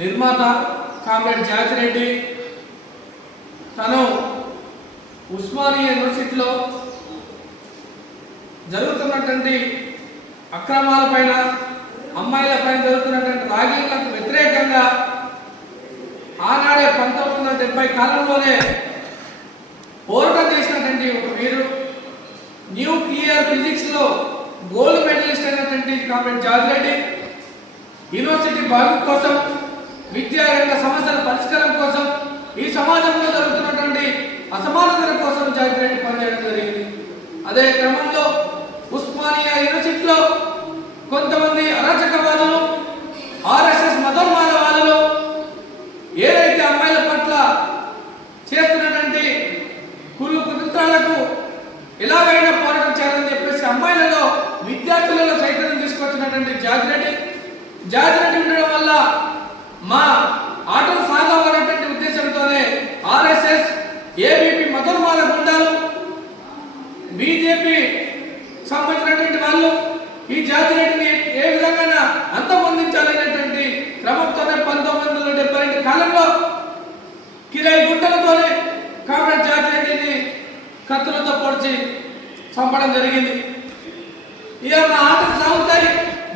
నిర్మాత కామ్రేడ్ జాతిరెడ్డి తను ఉస్మానియా యూనివర్సిటీలో జరుగుతున్నటువంటి అక్రమాలపైన అమ్మాయిలపైన జరుగుతున్నటువంటి ర్యాగింగ్లకు వ్యతిరేకంగా ఆనాడే 1970 కాలంలోనే పోరాటం చేసినటువంటి ఒక వీరు, న్యూక్లియర్ ఫిజిక్స్లో గోల్డ్ మెడలిస్ట్ అయినటువంటి కామ్రేడ్ జాతిరెడ్డి యూనివర్సిటీ బాగు కోసం, విద్యారంగ సమస్యల పరిష్కారం కోసం, ఈ సమాజంలో జరుగుతున్నటువంటి అసమానతల కోసం జాతిరెడ్డి పనిచేయడం జరిగింది. అదే క్రమంలో ఉస్మానియా యూనివర్సిటీలో కొంతమంది అరాచకవాదులు, ఆర్ఎస్ఎస్ మతోన్మాదవాదులు ఏదైతే అమ్మాయిల పట్ల చేస్తున్నటువంటి కుళ్ళు కుతంత్రాలకు ఎలాగైనా పోరాటం చేయాలని చెప్పేసి అమ్మాయిలలో విద్యార్థులలో చైతన్యం తీసుకొచ్చినటువంటి జాతిరెడ్డి ఉండడం వల్ల మా ఆటలు సాగవనేటువంటి ఉద్దేశంతోనే ఆర్ఎస్ఎస్, ఏబీపీ మతోన్మాద గుండాలు, బీజేపీ సంబంధించినటువంటి వాళ్ళు ఈ జాతిరెడ్డిని ఏ విధంగా అంతమొందించాలనేటువంటి క్రమంతోనే 1972 కాలంలో కిరాయి గుంటలతోనే కామ్రేడ్ జాతిరెడ్డిని కత్తులతో పొడిచి చంపడం జరిగింది. ఇక ఆటలు సాగుతాయి,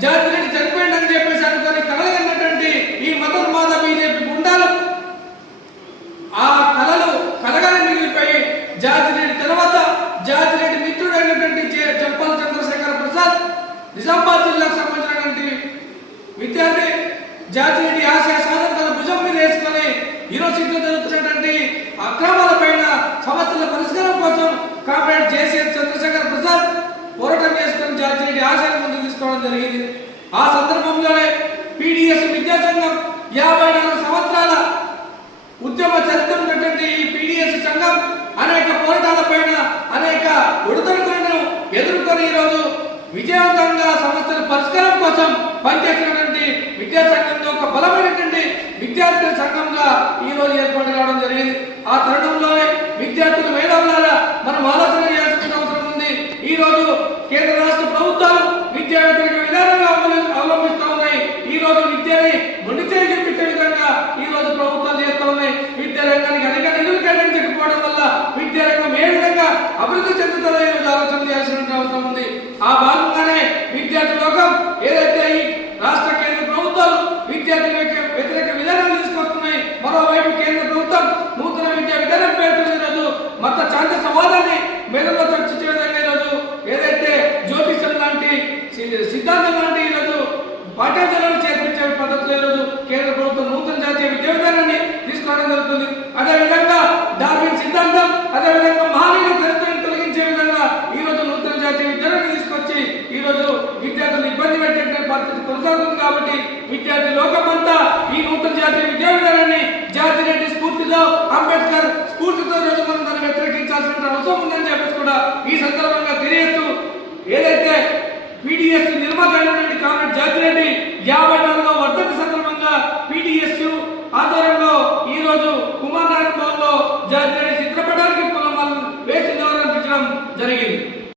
జాతిరెడ్డి చనిపోయిందని చెప్పేసి అనుకొని కలగలిగినటువంటి ఈ మతోన్మాద బీజేపీ గుండాలు ఆ కళలు కలగానే మిగిలిపోయి జాతిరెడ్డి తర్వాత జాతిరెడ్డి మిత్రుడైనటువంటి చెప్పల చంద్రశేఖర ప్రసాద్, నిజామాబాద్ జిల్లాకు సంబంధించినటువంటి విద్యార్థి, జాతిరెడ్డి ఆశయ సాధన తన భుజం మీద వేసుకొని యూనివర్సిటీలో జరుగుతున్నటువంటి అక్రమాలపైన సమస్యల పరిష్కారం కోసం కామ్రేడ్ జేసీఎస్ చంద్రశేఖర ప్రసాద్ పోరాటం చేసుకుని జాతిరెడ్డి ఆశయాన్ని ముందుకు తీసుకోవడం జరిగింది. ఆ సందర్భంలోనే పీడిఎస్ విద్యాసంఘం 54 సంవత్సరాల ఉద్యమ చరిత్ర ఉన్నటువంటి ఈ పీడిఎస్ సంఘం అనేక పోరాటాలపైన అనేక ఒడిదుడుకులను ఎదుర్కొని ఈరోజు విజయవంతంగా సమస్యల పరిష్కారం కోసం పనిచేస్తున్నటువంటి విద్యాసంఘంలో ఒక బలమైనటువంటి విద్యార్థుల సంఘంగా ఈ రోజు ఏర్పాటు కావడం జరిగింది. ఆ తరుణంలోనే విద్యార్థుల మేధావులారా మనం ఆలోచన చేయాల్సిన అవసరం ఉంది. ఈ రోజు కేంద్ర రాష్ట్ర ప్రభుత్వాలు విద్యా వ్యతిరేక విధానంగా అవలంబిస్తూ ఉన్నాయి. ఈ రోజు విద్యని మొండిచేయి చూపించే విధంగా ఈ రోజు ప్రభుత్వాలు చేస్తూ ఉన్నాయి. విద్యా రంగానికి అధిక నిధులు కేటాయించకపోవడం వల్ల విద్యా రంగం ఏ విధంగా అభివృద్ధి చెందుతుందో ఈ రోజు ఆలోచన చేయాల్సిన అవసరం ఉంది. ఆ భాగంగానే విద్యార్థి లోకం ఏదైతే ఈ రాష్ట్ర కేంద్ర ప్రభుత్వాలు విద్యార్థి వ్యతిరేక విధానాలు తీసుకొస్తున్నాయి, మరోవైపు కేంద్ర ప్రభుత్వం నూతన విద్యా విధానం పేరుతో ఈరోజు మత శాంతి సమాధాన్ని మెదడులో చర్చించే విధంగా ఈరోజు ఏదైతే జ్యోతిషం లాంటి సిద్ధాంతం లాంటి ఈరోజు పాఠ్యాంశాలను చేర్పించే పద్ధతిలో ఈరోజు కేంద్ర ప్రభుత్వం నూతన జాతీయ విద్యా విధానాన్ని తీసుకోవడం జరుగుతుంది. అదేవిధంగా డార్విన్ సిద్ధాంతం, అదేవిధంగా మహనీయుల చరిత్రను తొలగించే విధంగా ఈరోజు నూతన జాతీయ విద్యాన్ని తీసుకొచ్చి ఈరోజు విద్యార్థులు ఇబ్బంది పెట్టే పరిస్థితి కొనసాగుతుంది. కాబట్టి విద్యార్థి లోకమంతా ఈ నూతన జాతీయ విద్యా విధానాన్ని జాతిరెడ్డి స్ఫూర్తితో, అంబేద్కర్ స్ఫూర్తితో ఈరోజు మనం దాన్ని వ్యతిరేకించాల్సిన అవసరం ఉందని చెప్పేసి కూడా ఈ సందర్భంగా తెలియజేస్తూ ఏదైతే పీడిఎస్ నిర్మాత అయినటువంటి కామ్రేడ్ జాతిరెడ్డి